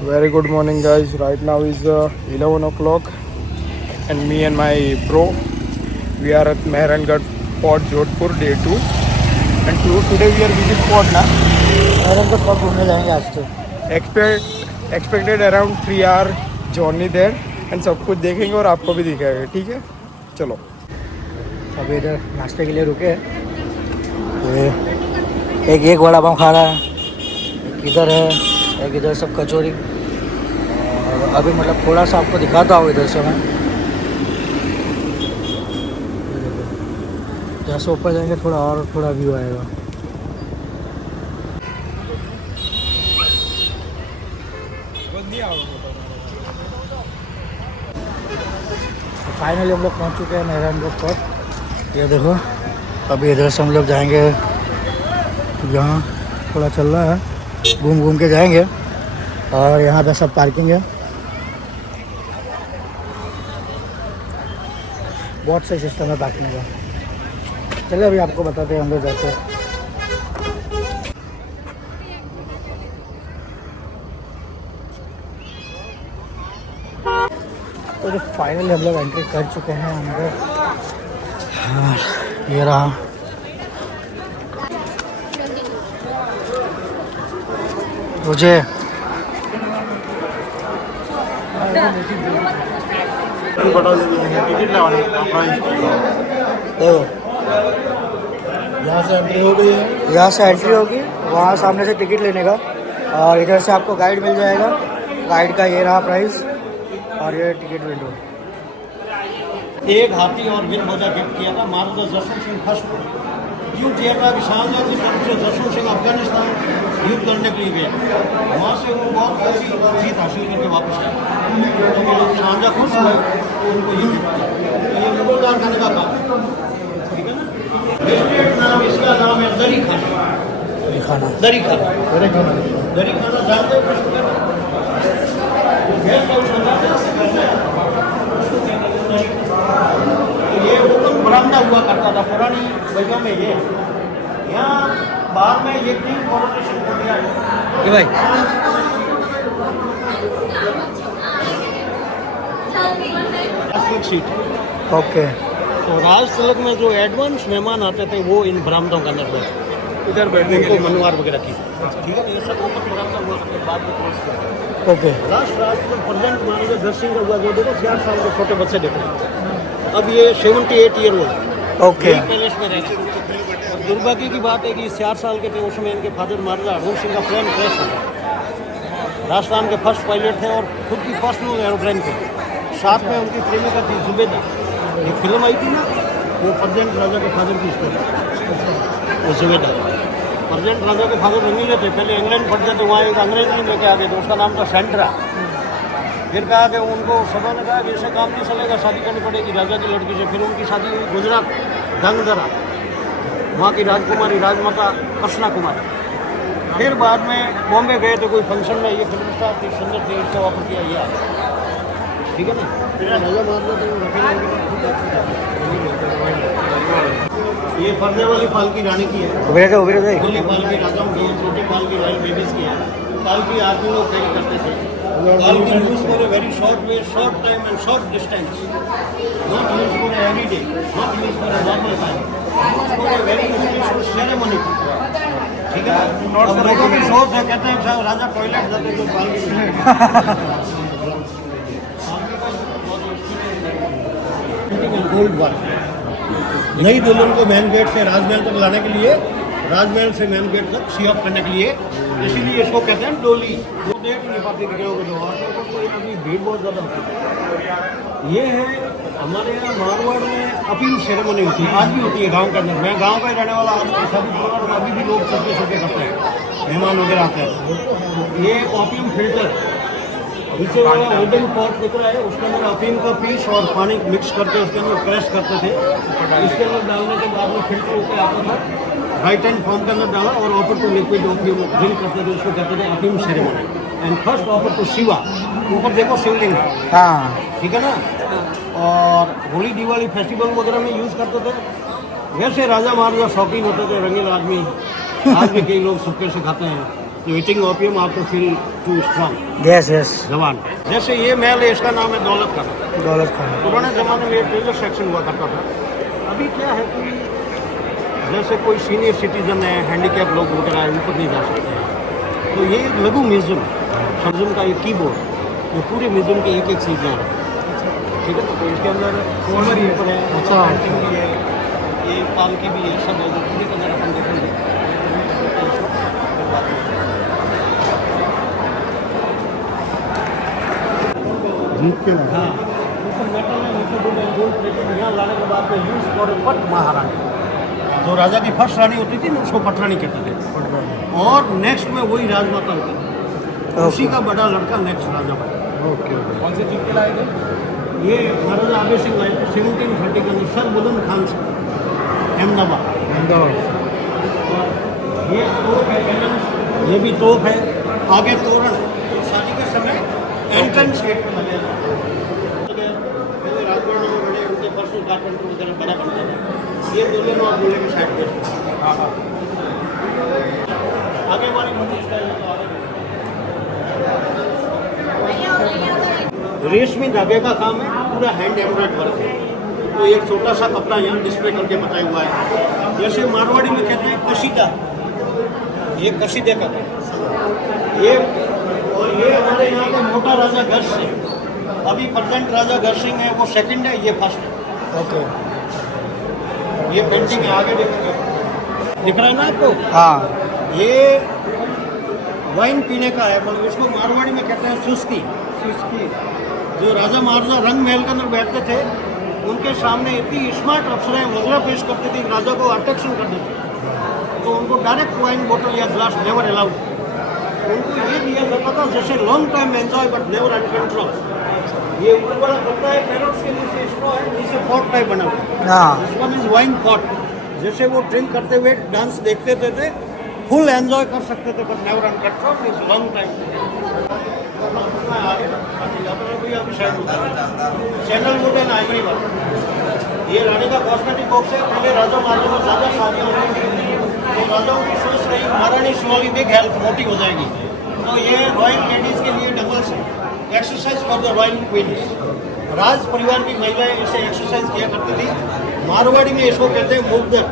Very good morning, guys. Right now is 11 o'clock, and me and my bro, we are at Mehrangarh Fort, Jodhpur, day 2. And today we are visit Fort na. Mehrangarh fort घूमने जाएंगे आज तो। Expected around 3 hour journey there, and सब कुछ देखेंगे और आपको भी दिखाएंगे, ठीक है? चलो। अभी इधर नाश्ते के लिए रुके हैं। एक वड़ा पाव खा रहा है, एक इधर है, एक इधर सब कचौरी। और अभी मतलब थोड़ा सा आपको दिखाता हूँ इधर से मैं। जैसे ऊपर जाएंगे थोड़ा व्यू आएगा। तो फाइनली हम लोग पहुँच चुके हैं मेहरानगढ़ फोर्ट। ये देखो, अभी इधर से हम लोग जाएंगे, यहाँ थोड़ा चल रहा है, घूम के जाएंगे। और यहाँ पे सब पार्किंग है, बहुत सही सिस्टम है पार्किंग का। चलिए अभी आपको बताते हैं, हम लोग जाते हैं। तो जो फाइनली हम लोग एंट्री कर चुके हैं अंदर। हाँ, ये रहा। मुझे यहाँ से एंट्री हो गई है, यहाँ से एंट्री होगी, वहाँ सामने से टिकट लेने का। और इधर से आपको गाइड मिल जाएगा। गाइड का ये रहा प्राइस, और ये टिकट विंडो। एक हाथी और विनभोजा गिफ्ट किया था महाराजा जसवंत सिंह फर्स्ट को। ड्यूक जेबरा विशाल की तरफ से जसवंत सिंह अफगानिस्तान युद्ध करने के लिए गए, वहाँ से वो बहुत अच्छी जीत हासिल करके वापस आए। तो वो लोग शाहजहाँ खुश हुए, उनको ये गिफ्ट किया। ये मुगल कारखाने का काम है, ठीक है ना। रेस्टोरेंट नाम, इसका नाम है दरी खाना। दरी खाना जानते हो कुछ? गैस का ये ओपन बरामदा हुआ करता था पुरानी वजहों में। ये यहाँ बाद में ये किंग कोरोनेशन हो गया है भाई। सीट। ओके। तो राज तिलक में जो एडवांस मेहमान आते थे वो इन बरामदों के अंदर बैठे, इधर बैठने के लिए मनवार वगैरह की, ठीक है। ये सब ओपन बरामदा हुआ करते बाद में क्लोज किया। ओके। राष्ट्र प्रेजेंट माननीय दर्शन का हुआ, वो देखो 4 साल के छोटे बच्चे देख रहे हैं। अब ये 78 ईयर ओल्ड ओके। पैलेस में रहते हैं। और दुर्भाग्य की बात है कि 4 साल के थे उस समय इनके फादर महाराजा हरभजन सिंह का प्लेन क्रैश हो गया। राजस्थान के फर्स्ट पायलट थे और खुद की पर्सनल एरोप्लेन थे। साथ में उनकी प्रेमिका थी जुबेदा। एक फिल्म आई थी ना, वो प्रेजेंट राजा के फादर की स्टोरी, वो जुबेदा। प्रेजेंट राजा के फादर रंगीले थे, पहले इंग्लैंड पढ़ते थे, वहाँ एक अंग्रेज ने लेके आ गए थे, उसका नाम था सेंड्रा। फिर कहा कि उनको सभा ने कहा कि ऐसे काम नहीं चलेगा, शादी करनी पड़ेगी राजा की लड़की से। फिर उनकी शादी हुई गुजरात धंगधरा, वहाँ की राजकुमारी राजमाता कृष्णा कुमारी। फिर बाद में बॉम्बे गए तो कोई फंक्शन में ये फिल्म स्टार थी, सुंदर थी, इसका ऑफर किया ये आ, ठीक है ना। राजा ये पर्दे वाली पालकी रानी की है, खुली पालकी राजाओं की है, छोटी पालकी रॉयल बेबीज की है। पालकी आदमी लोग कैरी करते थे। पालकी use for a very short way, short time and short distance, not use for every day, not use for a normal time, for a very special ceremony, ठीक है ना। और लोगों की सोच है, कहते हैं साहब राजा टॉयलेट जाते तो पालकी गोल्ड वर्क। नई दुल्हन को मैन गेट से राजमहल तक लाने के लिए, राजमहल से मैन गेट तक सी ऑफ करने के लिए, इसीलिए इसको कहते हैं डोली। वो देख नहीं पाते अभी भीड़ बहुत ज़्यादा होती है। ये है हमारे यहाँ मारवाड़ में अपील सेरेमनी होती है, आज भी होती है गांव के अंदर। मैं गांव का ही रहने वाला आदमी, अभी भी लोग सबके सबके करते हैं, मेहमान वगैरह आते हैं। ये ओपियम फिल्टर, नीचे वाला वुडन पॉट दिख रहा है, उसके अंदर अफीम का पीस और पानी मिक्स करके उसके अंदर क्रैश करते थे। इसके अंदर डालने के बाद में फिल्टर होकर आता था, राइट हैंड फॉर्म के अंदर डाला और offer to liquid opium drink करते थे, उसको कहते थे अफीम ceremony. And first offer to Shiva, ऊपर देखो शिवलिंग, हाँ ठीक है ना। और होली दिवाली फेस्टिवल वगैरह में यूज़ करते थे। वैसे राजा महाराजा शौकीन होते थे, रंगीन आदमी। आज भी कई लोग सुक्के से खाते हैं, तो ईटिंग ओपियम आपको feel to strong yes yes जवान। जैसे ये महल है, इसका नाम है दौलत खान। दौलत खान। पुराने ज़माने में ट्रेजर सेक्शन हुआ करता था। अभी क्या है कि जैसे कोई सीनियर सिटीजन है, हैंडीकैप लोग वगैरह है, ऊपर नहीं जा सकते हैं, तो ये एक लघु म्यूज़ियम है। म्यूज़ियम का एक कीबोर्ड, वो पूरे म्यूज़ियम की एक एक चीज़ है, ठीक है। तो इसके अंदर कॉर्नर ही ऊपर है, अच्छा। पेंटिंग भी है, ये पालकी भी है, सब है। जो पूरे के अंदर अपन देखेंगे जीत के हाँ, ऊपर मेटल है, नीचे गोल्ड प्लेटेड। यहाँ लाने के बाद में यूज फॉर पट महारानी, जो राजा की फर्स्ट रानी होती थी ना, उसको पटरानी कहते थे। और नेक्स्ट में वही राजमाता होती थी, उसी का बड़ा लड़का नेक्स्ट राजा बना। Okay okay. कौन से जीत के लाए थे? ये महाराजा आबे सिंह लाए थे 1730 के अंदर, सर बुलंद खान से अहमदाबाद। ये तोप है, ये भी तोप है, आगे तोरण है। तो शादी के समय एंट्रेंस गेट पे लगे राजवाड़ा में बड़े उनके परसों कारपेंटर वगैरह बना बनते थे। ये दूल्हे में और दूल्हे के साइड गेट। आगे वाली मंदिर स्टाइल में रेशमी धागे का काम है, पूरा हैंड एम्ब्रॉयड वर्क है। तो एक छोटा सा कपड़ा यहाँ डिस्प्ले करके बताया हुआ है। जैसे मारवाड़ी में कहते हैं कशीदा, ये कशीदे का है ये। और ये हमारे यहाँ का मोटा राजा गर्ष है। अभी प्रेजेंट राजा गर्ष सिंह है, वो सेकंड है, ये फर्स्ट है। ओके। ये पेंटिंग है, आगे देखेंगे दिख रहा है ना आपको। हाँ। ये वाइन पीने का है, मतलब इसको मारवाड़ी में कहते हैं सुस्की। सुस्की जो राजा महाराजा रंग महल के अंदर बैठते थे, उनके सामने इतनी स्मार्ट अप्सराएं वगैरह पेश करती थी, राजा को अट्रैक्शन कर देती थी। तो उनको डायरेक्ट वाइन बोतल या ग्लास नेवर अलाउड। उनको ये दिया जाता था जैसे long time enjoy but never uncontrol. ये ऊपर वाला कपड़ा है, पैरोट्स के नीचे स्ट्रॉ है, नीचे पॉट टाइप बना हुआ है। हाँ। इसका मीन्स वाइन पॉट। जैसे वो ड्रिंक करते हुए डांस देखते थे, फुल एंजॉय कर सकते थे but never uncontrol means long time. Channel wood and ivory work. ये रानी का कॉस्मेटिक बॉक्स है। पहले राजा महाराजा में ज़्यादा शादियाँ होती थी, तो राजाओं की सोच रही महारानी स्मॉली बिग हेल्थ मोटी हो जाएगी, तो ये रॉयल लेडीज़ के लिए डबल्स है, exercise for the royal queens. राज परिवार की महिलाएं इसे एक्सरसाइज किया करती थी। मारवाड़ी में इसको कहते हैं मुग्धर,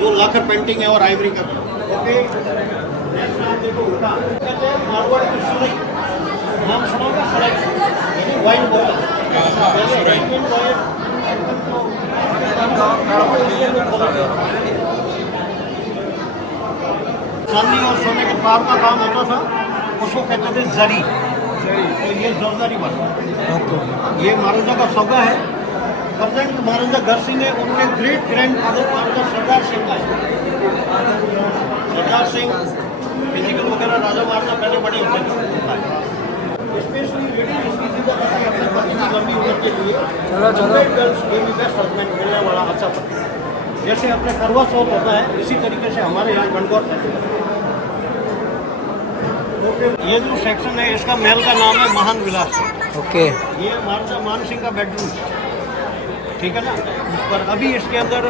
जो लाखर पेंटिंग है और आइवरी का। ओके, नेक्स्ट नाम देखो उल्टा कहते हैं मारवाड़ी की सुरई। नाम सुनोगे सुरई, यानी वाइन बोतल। चांदी और सोने के तार का काम होता था, उसको कहते थे जरी। तो ये जरदारी वाला। ये महाराजा का सौगा है। प्रेजेंट महाराजा घर सिंह है, उनके ग्रेट ग्रैंड फादर महाराजा सरदार सिंह का है। सरदार सिंह फिजिकल वगैरह राजा महाराजा पहले बड़े होते थे। स्पेशली अपने पति की लंबी उम्र के लिए गर्ल्स के भी बेस्ट हस्बैंड मिलने वाला अच्छा पति। जैसे अपने करवा चौथ होता है, इसी तरीके से हमारे यहाँ गणगौर है। ये जो सेक्शन है, इसका महल का नाम है महान विलास। ओके। ये महाराजा मान सिंह का बेडरूम, ठीक है ना। पर अभी इसके अंदर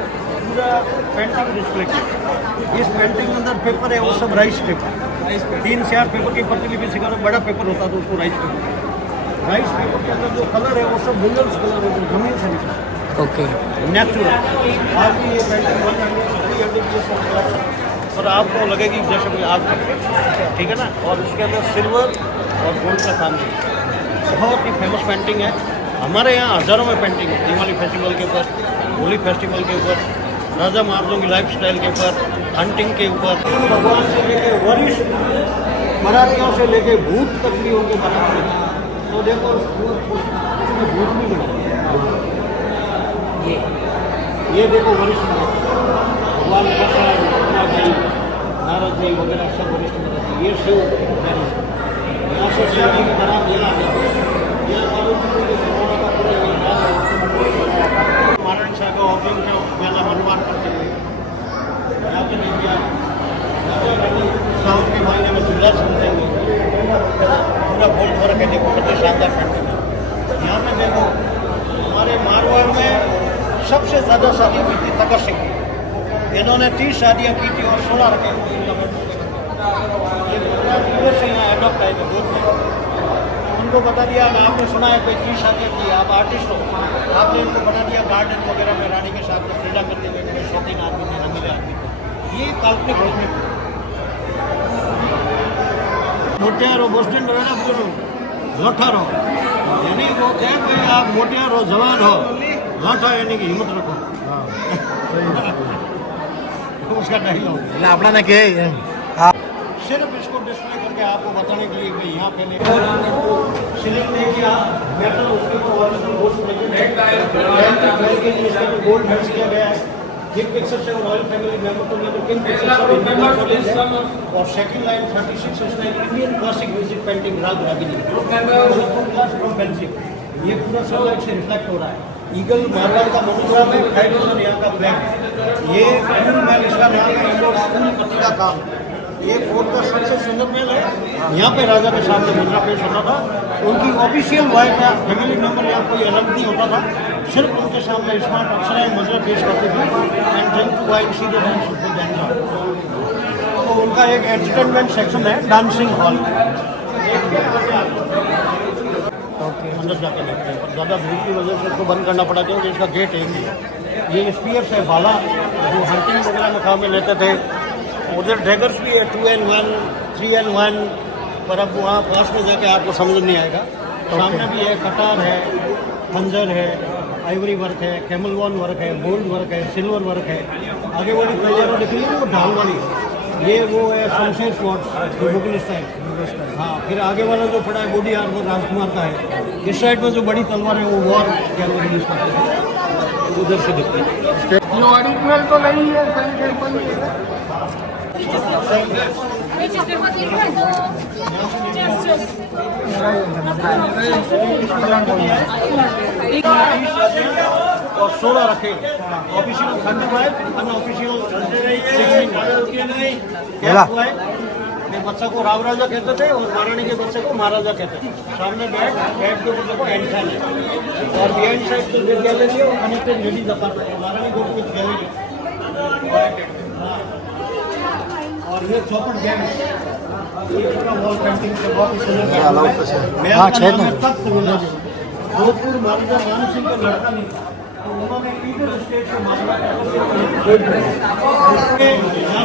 पूरा पेंटिंग डिस्प्ले किया। इस पेंटिंग के अंदर पेपर है, वो सब राइस पेपर। 3 से 4 पेपर की प्रतिलिपि सिखाना, बड़ा पेपर होता था उसको राइस पेपर। राइस पेपर के अंदर जो कलर है वो सब मिनरल्स कलर है, जो जमीन से निकला। ओके। नेचुरल। आज भी ये पेंटिंग 100 और आपको लगेगी जैसे कोई आज, ठीक है ना। और इसके अंदर सिल्वर और गोल्ड का काम है। बहुत ही फेमस पेंटिंग है। हमारे यहाँ हज़ारों में पेंटिंग है, दिवाली फेस्टिवल के ऊपर, होली फेस्टिवल के ऊपर, राजा महाराजों की लाइफ स्टाइल के ऊपर, हंटिंग के ऊपर। भगवान से लेके वरिष्ठ मराठियों से लेके भूत तक भी उनको बनाते हैं। तो देखो भूत भी बना, ये देखो वरिष्ठ भगवान जी, नारद जी वगैरह सब वरिष्ठ मराठी। ये शिव यहाँ से शिव जी की तरह यहाँ आ जाता है। महाराणी साहब का ऑपरेशन के मेला मनवार करते हुए यहाँ पे नहीं किया। साउथ के महीने में चूल्हा सुनते हुए पूरा गोल्ड वर्क है। देखो कितने शानदार पेंटिंग है। यहाँ पे देखो हमारे मारवाड़ में सबसे ज़्यादा शादी हुई थी तकर सिंह की। इन्होंने 30 शादियाँ की थी और 16 रखे। से यहाँ एडॉप्ट आए थे बहुत में। उनको बता दिया कि आपने सुना है कोई चीज शादी की, आप आर्टिस्ट हो, आपने इनको बना दिया गार्डन वगैरह में रानी के साथ में क्रीड़ा करते हुए मेरे शौकीन आदमी थे, रंगीले आदमी को। ये काल्पनिक होने मोटियार हो, बस स्टैंड रहना बोलो लाठा रहो, यानी वो कहे भाई आप मोटियार हो, जवान हो, लाठा यानी कि हिम्मत रखो। उसका डायलॉग अपना ना के सिर्फ इसको डिस्प्ले करके आपको बताने के लिए कि यहाँ पहले सिलिंग नहीं किया मेटल, उसके ऊपर ओरिजिनल गोल्ड मिक्स किया गया है। किंग पिक्चर से रॉयल फैमिली मेंबर तो नहीं, तो किंग पिक्चर से और second line 36 inch Indian classic music painting राग रागिनी फ्रॉम बेल्जियम। ये पूरा सनलाइट से रिफ्लेक्ट हो रहा है। ईगल मार्बल का मोनोग्राम है, टाइटल और यहाँ का फ्लैग। ये महल, इसका नाम है इंडोर स्कूल पति का काम। ये कोर्ट का सबसे सुंदर महल है। यहाँ पे राजा के सामने मुद्रा पेश होता था। उनकी ऑफिशियल वाइफ या फैमिली मेंबर या कोई अलग नहीं होता था, सिर्फ उनके सामने स्मार्ट अप्सराएं मुद्रा पेश करती थी। एंड जन टू वाइफ सी द तो उनका एक एंटरटेनमेंट सेक्शन है, डांसिंग हॉल। अंदर जाके देखते हैं, ज़्यादा भीड़ की वजह से उसको बंद करना पड़ा क्योंकि इसका गेट एक ही है। ये स्पीयर्स है भाला, जो हंटिंग वगैरह में काम में लेते थे। उधर डैगर्स भी है 2N1, 3N1, पर अब वहाँ पास में जाके आपको समझ नहीं आएगा। सामने भी है, कटार है, खंजर है, आइवरी वर्क है, कैमल वॉन वर्क है, गोल्ड वर्क है, सिल्वर वर्क है। आगे वाली तैयारी दिख रही है वो ढाल वाली, ये वो है शमशेर स्वॉर्ड्स जो मुगल स्टाइल। हाँ, फिर आगे वाला जो पड़ा है बॉडी आर्मर राजकुमार का है। इस साइड में जो बड़ी तलवार है वो वॉर कैमरा यूज करते हैं, उधर से दिखती है। ओरिजिनल तो नहीं है, और 16 रखे ऑफिशियल 35, अनऑफिशियल 16। बच्चा को राव राजा कहते थे और महारानी के बच्चे को महाराजा कहते थे। सामने बेड के ऊपर देखो एंट्रन है और बिहाइंड साइड तो गैलरी है और कनेक्टेड लेडीज अपार्टमेंट है। महारानी गो टू विद गैलरी और ये चौपट गैंग वॉल पेंटिंग से बहुत ही सुंदर। जोधपुर महाराजा मान सिंह का लड़का नहीं था, तो उन्होंने पीटर स्टेट से मामला यहाँ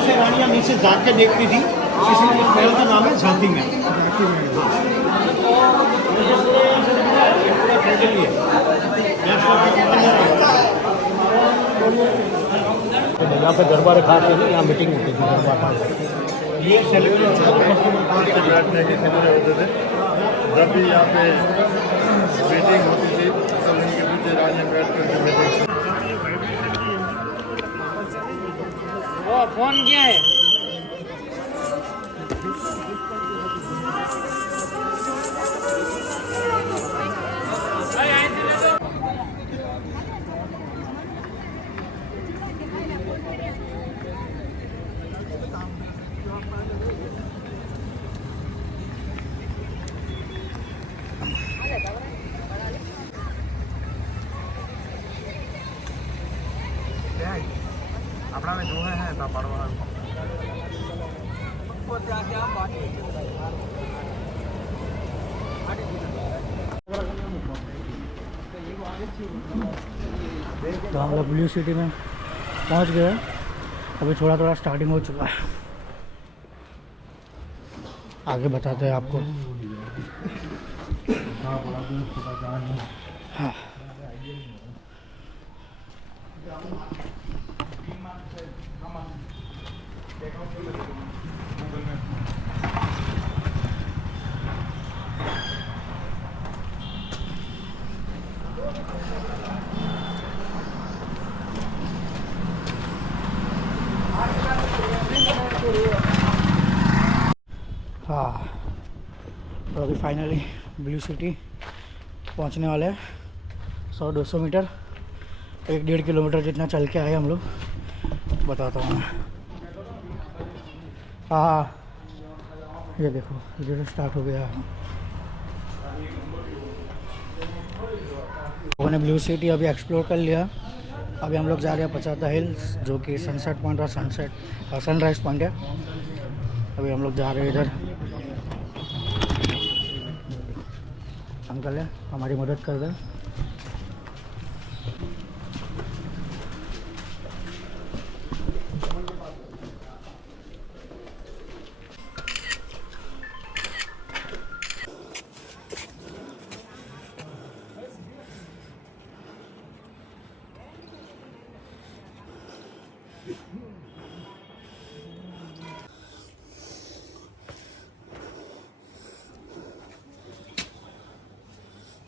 से रानियाँ नीचे झाँक के देखती थी, इसलिए इस महल का नाम है झांकी महल। यहाँ पे दरबार खास है, यहाँ मीटिंग होती थी दरबार। ये बैठने की सुविधा होते थे, जब भी यहाँ पे मीटिंग होती थी तो इनके पीछे राजा बैठ कर मीटिंग। वो फोन किया है अपना में जो है ना पड़वा तो हम लोग ब्लू सिटी में पहुंच गए। अभी थोड़ा थोड़ा स्टार्टिंग हो चुका है, आगे बताते हैं आपको। हाँ, हाँ, तो अभी फाइनली ब्लू सिटी पहुंचने वाले हैं। 100-200 मीटर, 1-1.5 किलोमीटर जितना चल के आए हम लोग। बताता हूँ मैं। हाँ, ये देखो इधर स्टार्ट हो गया। हमने ब्लू सिटी अभी एक्सप्लोर कर लिया। अभी हम लोग जा रहे हैं पचाता हिल्स, जो कि सनसेट पॉइंट और सनराइज पॉइंट है। अभी हम लोग जा रहे हैं इधर। अंकल है हमारी मदद कर रहे हैं।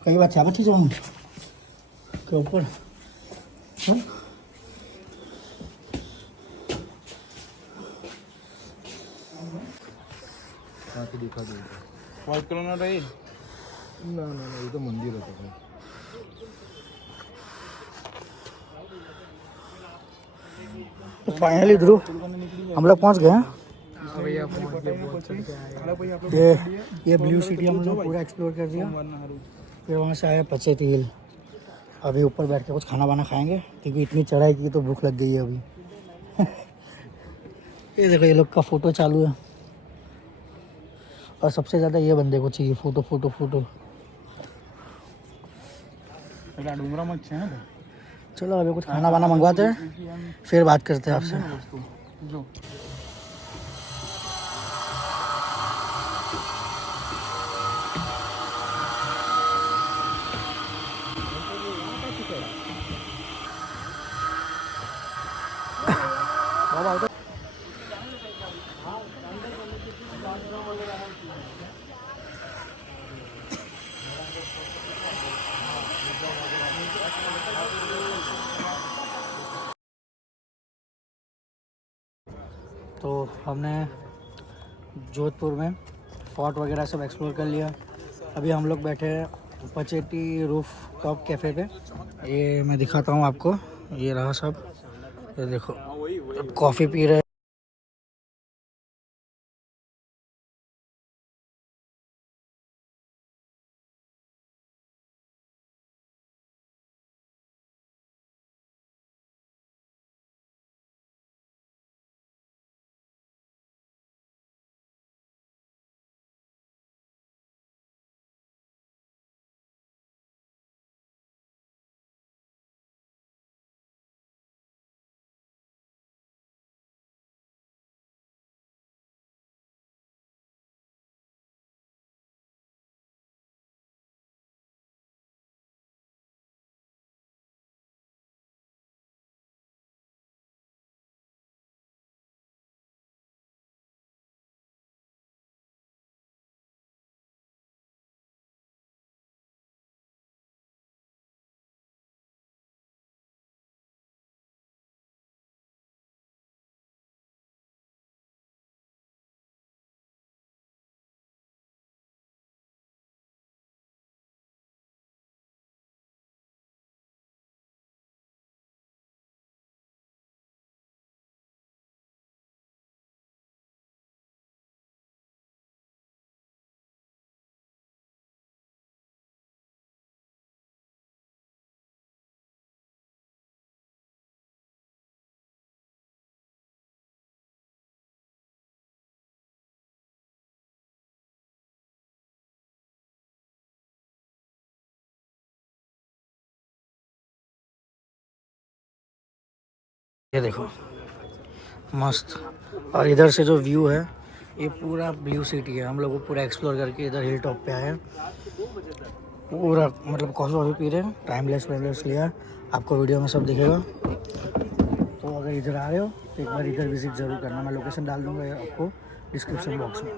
कई बार चाबा थी जो के ऊपर चल दिखा दो व्हाइट कलर ना रही ना ना ना ये तो मंदिर होता है। तो फाइनली ध्रुव हम लोग पहुंच गए हैं। ये ब्लू सिटी हम लोग पूरा एक्सप्लोर कर दिया। फिर वहाँ से आया पचेती हिल। अभी ऊपर बैठ के कुछ खाना वाना खाएंगे क्योंकि इतनी चढ़ाई की तो भूख लग गई है अभी। ये देखो ये लोग का फोटो चालू है और सबसे ज़्यादा ये बंदे को चाहिए फोटो फोटो फोटो। डूंगरा मत है ना। चलो अभी कुछ खाना वाना मंगवाते हैं फिर बात करते हैं आपसे। तो हमने जोधपुर में फोर्ट वगैरह सब एक्सप्लोर कर लिया। अभी हम लोग बैठे हैं पचेटी रूफ टॉप कैफ़े पे। ये मैं दिखाता हूँ आपको, ये रहा सब। ये देखो कॉफ़ी पी रहे हैं। ये देखो मस्त। और इधर से जो व्यू है ये पूरा ब्लू सिटी है। हम लोग को पूरा एक्सप्लोर करके इधर हिल टॉप पे आए हैं। पूरा मतलब कॉफ़ी वॉफ़ी पी रहे हैं, टाइमलेस वाइमलेस लिया। आपको वीडियो में सब दिखेगा। तो अगर इधर आ रहे हो तो एक बार इधर विज़िट ज़रूर करना। मैं लोकेशन डाल दूँगा आपको डिस्क्रिप्शन बॉक्स में।